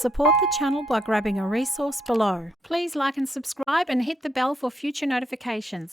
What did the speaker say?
Support the channel by grabbing a resource below. Please like and subscribe and hit the bell for future notifications.